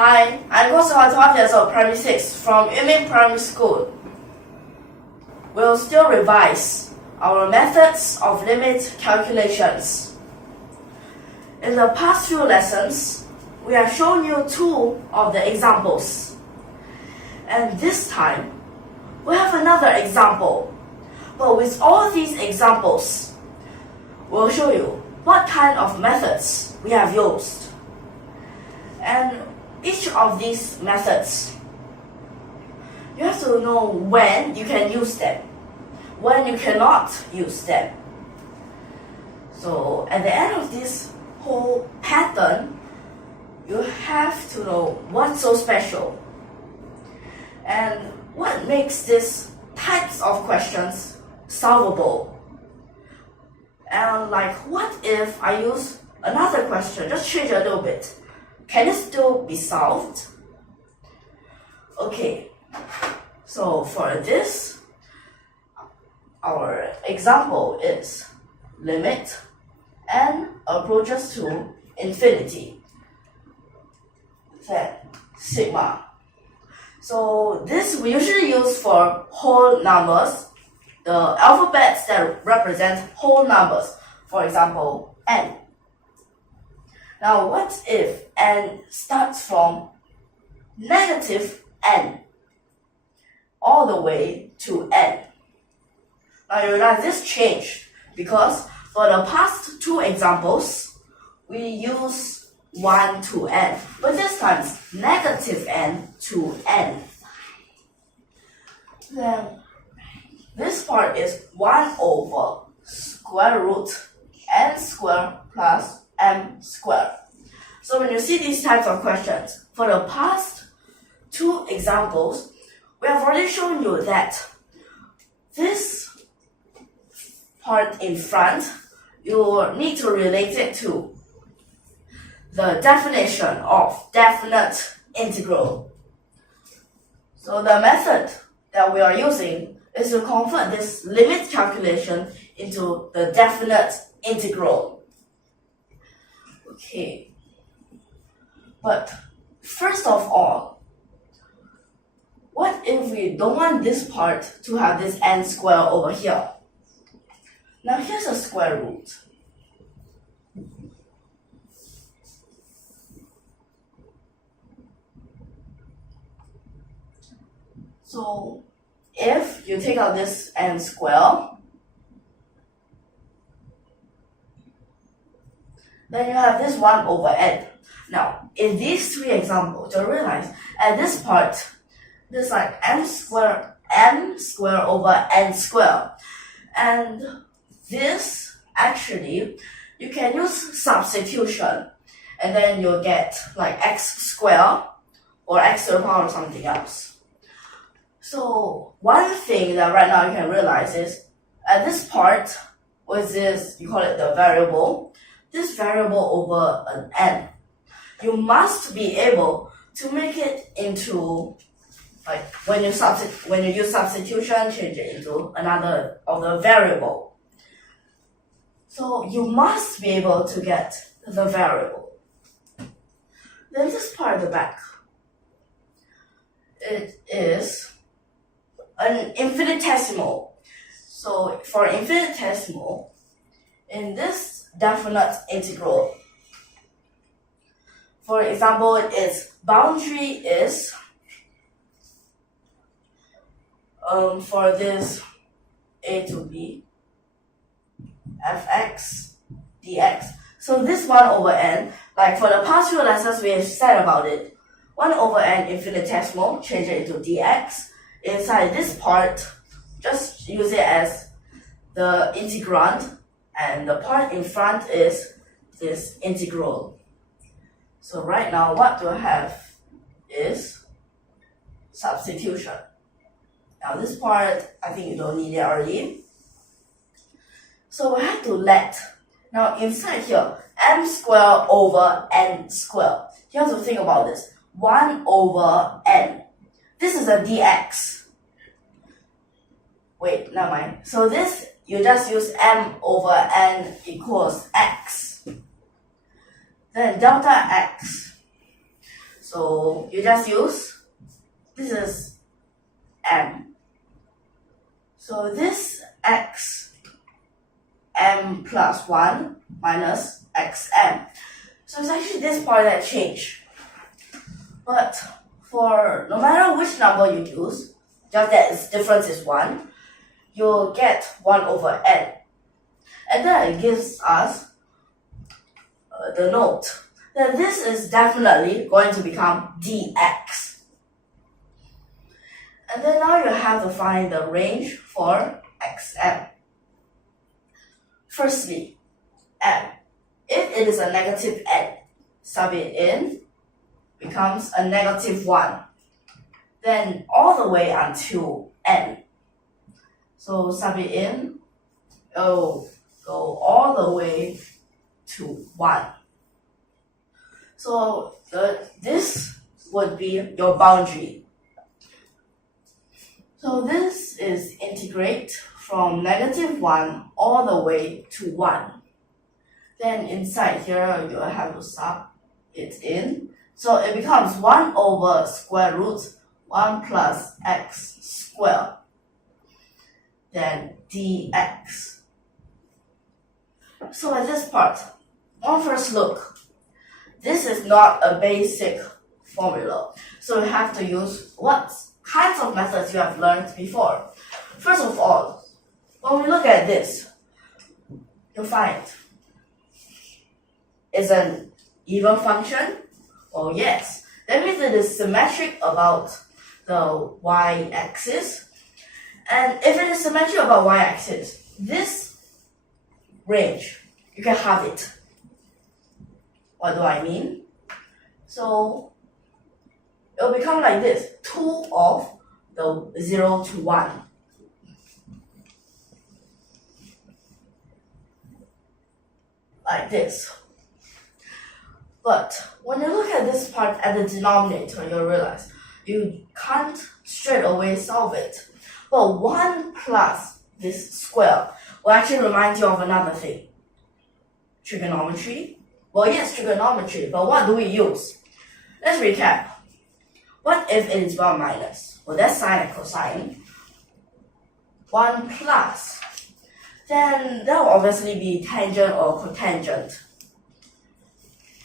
Hi, I'm GUO Cheng Primary 6 from YUMIN Primary School. We'll still revise our methods of limit calculations. In the past few lessons, we have shown you two of the examples. And this time, we have another example. But with all these examples, we'll show you what kind of methods we have used. And each of these methods, you have to know when you can use them, when you cannot use them. So at the end of this whole pattern, you have to know what's so special and what makes these types of questions solvable. And like, what if I use another question, just change a little bit? Can it still be solved? Okay, so for this, our example is limit n approaches to infinity, then sigma. So this we usually use for whole numbers, the alphabets that represent whole numbers, for example, n. Now, what if n starts from negative n all the way to n? Now, you realize this changed because for the past two examples, we use 1 to n, but this time it's negative n to n. Then this part is 1 over square root n squared plus m squared. So when you see these types of questions, for the past two examples, we have already shown you that this part in front, you need to relate it to the definition of definite integral. So the method that we are using is to convert this limit calculation into the definite integral. Okay, but first of all, what if we don't want this part to have this n squared over here? Now here's a square root. So if you take out this n squared, then you have this 1 over n. Now, in these three examples, you'll realize at this part, there's like m squared over n squared. And this, actually, you can use substitution. And then you'll get like x squared or x to the power of something else. So, one thing that right now you can realize is, at this part, with this, you call it the variable, this variable over an n, you must be able to make it into, like, when you use substitution, change it into another of the variable. So you must be able to get the variable. Then this part at the back, it is an infinitesimal. So for infinitesimal, in this definite integral, for example, its boundary is for this a to b fx dx. So this 1 over n, like for the past few lessons we have said about it, 1 over n infinitesimal, change it into dx. Inside this part, just use it as the integrand, and the part in front is this integral. So right now, what you have is substitution. Now this part, I think you don't need it already. So we have to let, now inside here, m squared over n squared. You have to think about this. 1 over n. This is a dx. Wait, never mind. So this, you just use m over n equals x. Then delta x. So you just use, this is m. So this x m plus 1 minus xm. So it's actually this part that changed. But for no matter which number you use, just that its difference is 1, you'll get 1 over n. And then it gives us the note that this is definitely going to become dx. And then now you have to find the range for xm. Firstly, m. If it is a negative n, sub it in, becomes a negative 1. Then all the way until n. So sub it in, go all the way to 1. So this would be your boundary. So this is integrate from negative 1 all the way to 1. Then inside here, you have to sub it in. So it becomes 1 over square root 1 plus x squared. Then dx. So at this part, on first look, this is not a basic formula. So you have to use what kinds of methods you have learned before. First of all, when we look at this, you'll find it's an even function. Oh yes, that means it is symmetric about the y-axis. And if it is symmetric about y-axis, this range, you can have it. What do I mean? So it will become like this, 2 of the 0 to 1. Like this. But when you look at this part at the denominator, you'll realize you can't straight away solve it. But 1 plus this square will actually remind you of another thing. Trigonometry. Well, yes, trigonometry, but what do we use? Let's recap. What if it is 1 minus? Well, that's sine and cosine. 1 plus. Then that will obviously be tangent or cotangent.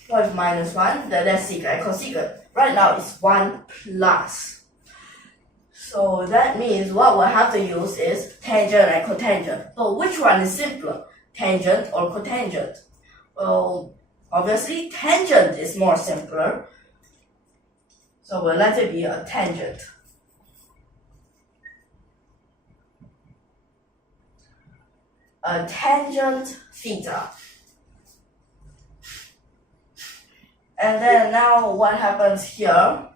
What if minus 1? Then that's secant and cosecant. Right now it's 1 plus. So that means what we'll have to use is tangent and cotangent. But which one is simpler? Tangent or cotangent? Well, obviously tangent is more simpler. So we'll let it be a tangent. A tangent theta. And then now what happens here?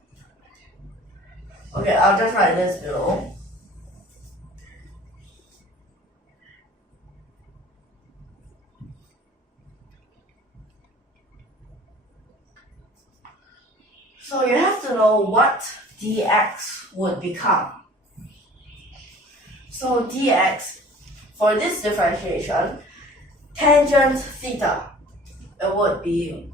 Okay, I'll just write this below. So you have to know what dx would become. So dx, for this differentiation, tangent theta, it would be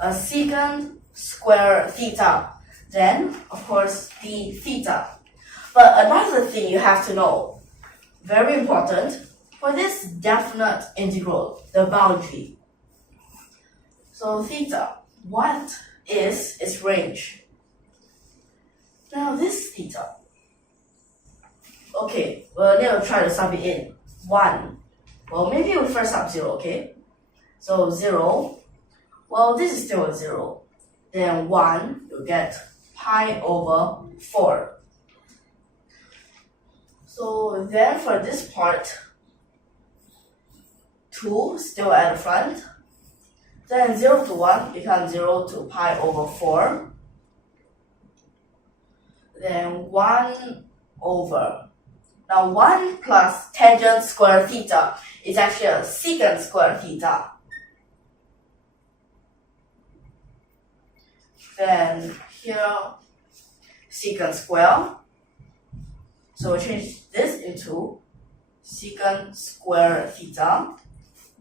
a secant square theta, then of course d theta. But another thing you have to know, very important, for this definite integral, the boundary. So theta, what is its range? Now this theta, okay, we'll need to try to sub it in. 1, well maybe we first sub 0, okay? So 0, well this is still a 0. Then 1, you get pi over 4. So then for this part, 2 still at the front. Then 0 to 1 becomes 0 to pi over 4. Then 1 over. Now 1 plus tangent square theta is actually a secant square theta. Then here, secant square. So we'll change this into secant square theta.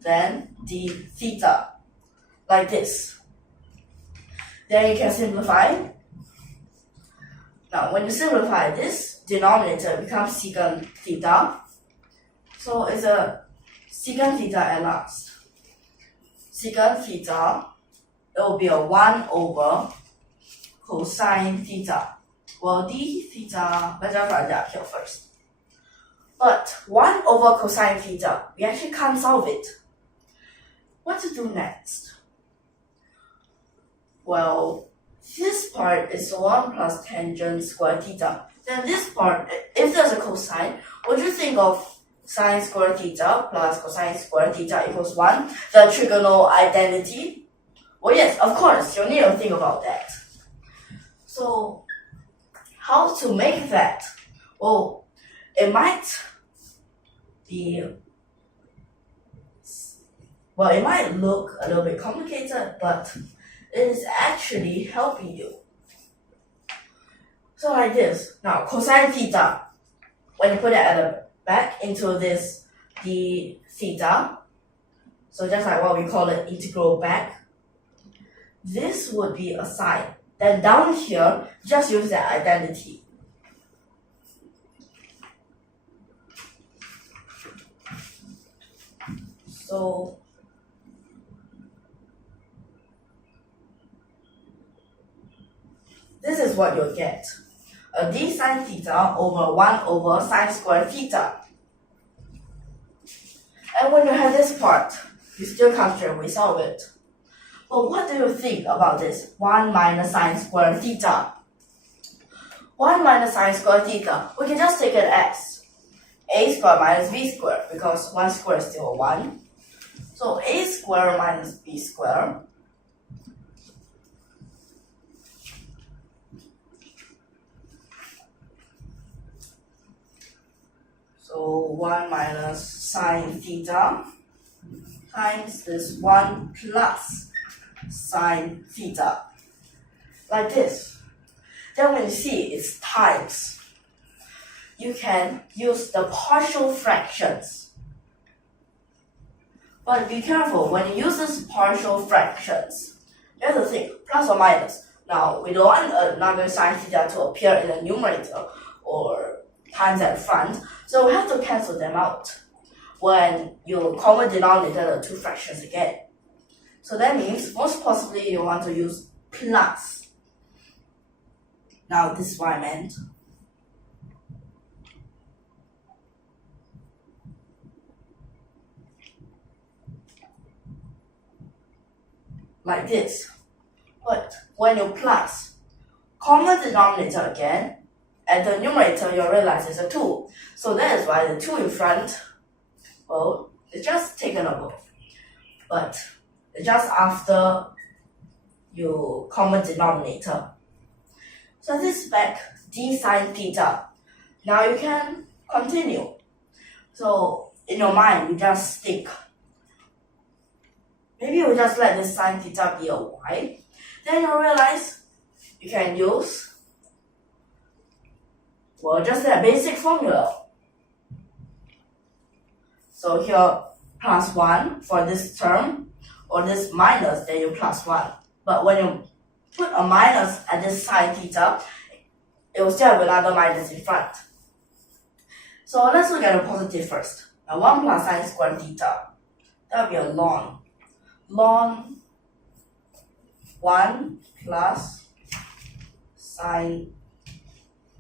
Then d theta. like this. Then you can simplify. Now, when you simplify this, denominator becomes secant theta. So it's a secant theta at last. Secant theta, it will be a 1 over cosine theta. Well, d theta, let's just write that here first. But 1 over cosine theta, we actually can't solve it. What to do next? Well, this part is 1 plus tangent square theta. Then this part, if there's a cosine, would you think of sine square theta plus cosine square theta equals 1, the trigonal identity? Well, yes, of course, you need to think about that. So, how to make that? Well, it might look a little bit complicated, but it is actually helping you. So like this. Now, cosine theta, when you put it at the back into this, the theta, so just like what we call it integral back, this would be a sine. Then down here, just use that identity. So, this is what you'll get. A d sine theta over 1 over sine square theta. And when you have this part, you still can't straightaway solve it. But what do you think about this 1 minus sine square theta? 1 minus sine square theta, we can just take it as a square minus b square, because 1 square is still 1. So a square minus b square. So 1 minus sine theta times this 1 plus sine theta, like this. Then when you see it's times, you can use the partial fractions. But be careful, when you use these partial fractions, you have to think, plus or minus. Now, we don't want another sine theta to appear in the numerator or times at front, so we have to cancel them out when you common denominator the two fractions again. So that means most possibly you want to use plus. Now this is what I meant. Like this. But when you plus, common denominator again, and the numerator you realize is a 2. So that is why the 2 in front, well, it's just taken above. But just after you common denominator. So this is back d sine theta. Now you can continue. So in your mind, you just think, maybe you just let this sine theta be a y. Then you realize you can use, well, just that basic formula. So here, plus 1 for this term, or this minus, then you plus 1. But when you put a minus at this sine theta, it will still have another minus in front. So let's look at the positive first. Now 1 plus sine squared theta, that will be a ln. Ln 1 plus sine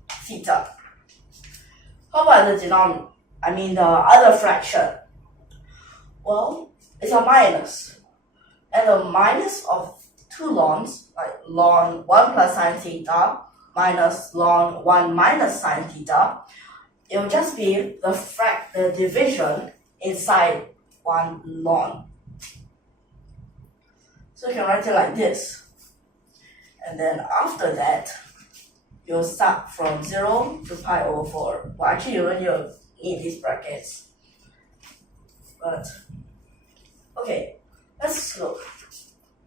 theta. How about the denominator? The other fraction. Well, it's a minus. And the minus of two lns, like ln 1 plus sine theta minus ln 1 minus sine theta, it will just be the division inside one ln. So you can write it like this. And then after that, you'll start from 0 to pi over 4. Well, actually, you don't need these brackets. But, okay, let's look.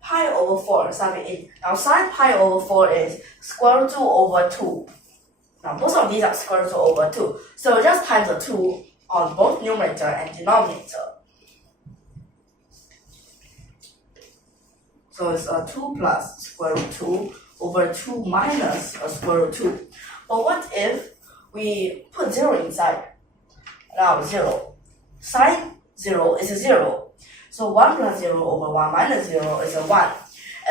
Pi over 4, something in. Now, sine pi over 4 is square root 2 over 2. Now, both of these are square root 2 over 2. So just times the 2 on both numerator and denominator. So it's 2 plus square root 2 over 2 minus square root 2. But what if we put 0 inside? Now 0. Sine 0 is a 0. So 1 plus 0 over 1 minus 0 is a 1.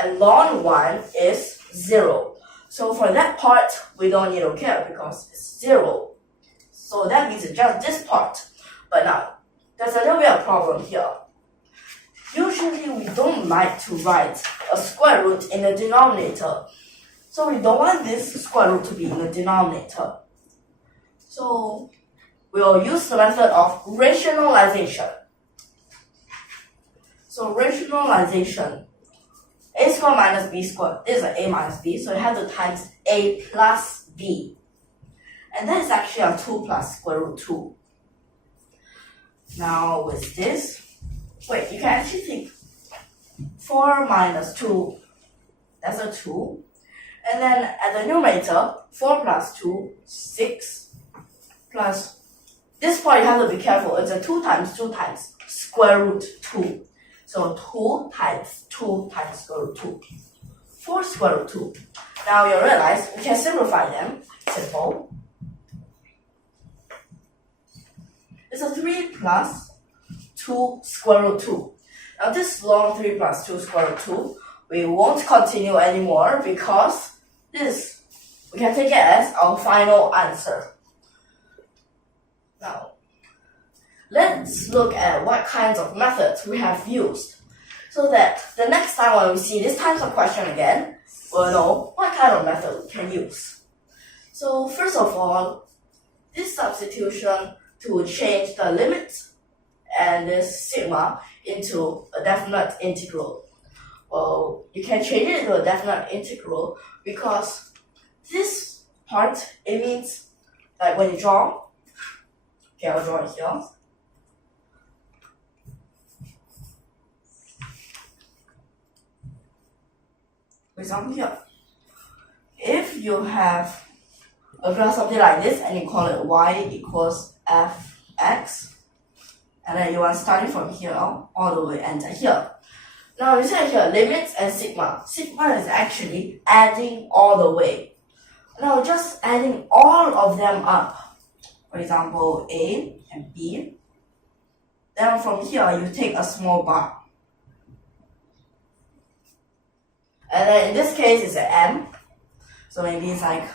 And ln 1 is 0. So for that part, we don't need to care because it's 0. So that means it's just this part. But now, there's a little bit of problem here. Usually we don't like to write a square root in the denominator. So we don't want this square root to be in the denominator. So we'll use the method of rationalization. So rationalization. A squared minus b squared. This is a minus b, so you have to times a plus b. And that is actually a 2 plus square root 2. Now with this, wait, you can actually think 4 minus 2, that's a 2. And then at the numerator, 4 plus 2, 6, plus, this part you have to be careful, it's a 2 times 2 times square root 2. So 2 times 2 times square root 2. 4 square root 2. Now you realize we can simplify them. Simple. It's a 3 plus 2 square root 2. Now this long 3 plus 2 square root 2, we won't continue anymore because this, we can take it as our final answer. Now, let's look at what kinds of methods we have used so that the next time when we see this type of question again, we'll know what kind of method we can use. So first of all, this substitution to change the limit and this sigma into a definite integral. Well, you can change it into a definite integral because this part, it means like when you draw, okay, I'll draw it here. For example here, if you have a graph something like this and you call it y equals fx, and then you want starting from here all the way enter here. Now you see here limits and sigma. Sigma is actually adding all the way. Now just adding all of them up. For example, a and b. Then from here you take a small bar. And then in this case it's an m. So maybe it's like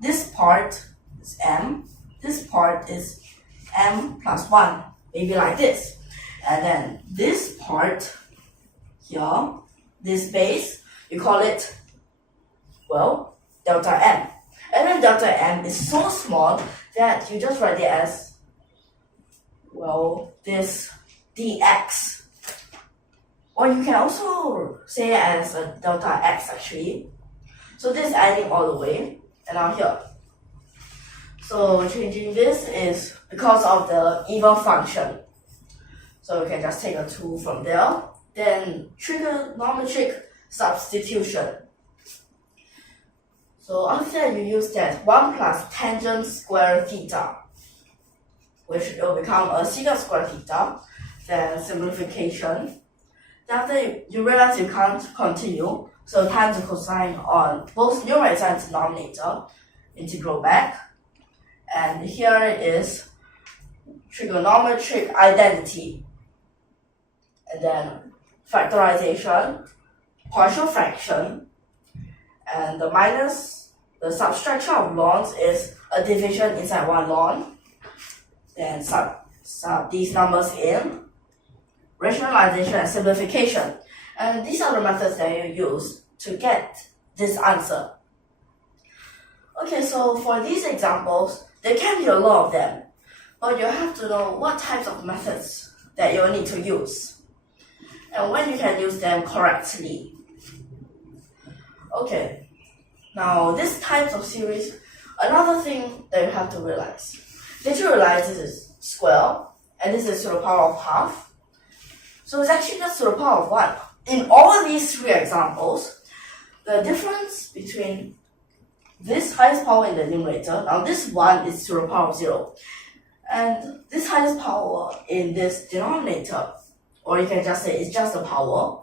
this part is m, this part is m plus 1, maybe like this. And then this part here, this base, you call it, well, delta m. And then delta m is so small that you just write it as, well, this dx. Or you can also say it as a delta x actually. So this adding all the way, and now here. So changing this is because of the even function. So we can just take a 2 from there. Then trigonometric substitution. So after that you use that 1 plus tangent square theta, which will become a secant square theta. Then simplification. Then after you realize you can't continue, so times the cosine on both numerator and denominator, integral back. And here it is trigonometric identity. And then factorization, partial fraction, and the minus, the subtraction of lns is a division inside one ln. Then sub these numbers in, rationalization and simplification. And these are the methods that you use to get this answer. Okay, so for these examples, there can be a lot of them, but you have to know what types of methods that you need to use and when you can use them correctly. Okay, now this types of series, another thing that you have to realize. Did you realize this is square and this is to the power of half? So it's actually just to the power of 1. In all these 3 examples, the difference between this highest power in the numerator, now this 1 is to the power of 0, and this highest power in this denominator, or you can just say it's just the power,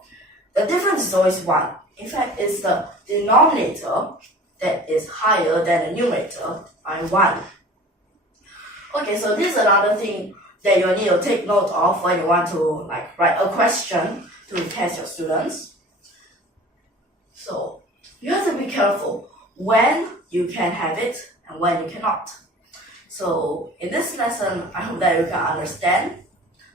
the difference is always 1. In fact, it's the denominator that is higher than the numerator by 1. Okay, so this is another thing that you need to take note of when you want to write a question to test your students. So you have to be careful when you can have it and when you cannot. So in this lesson, I hope that you can understand.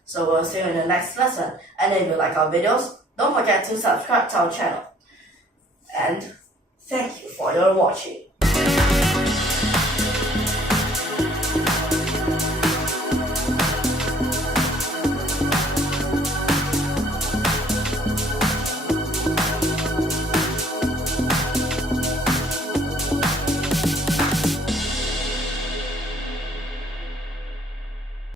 So we'll see you in the next lesson. And if you like our videos, don't forget to subscribe to our channel. And thank you for your watching.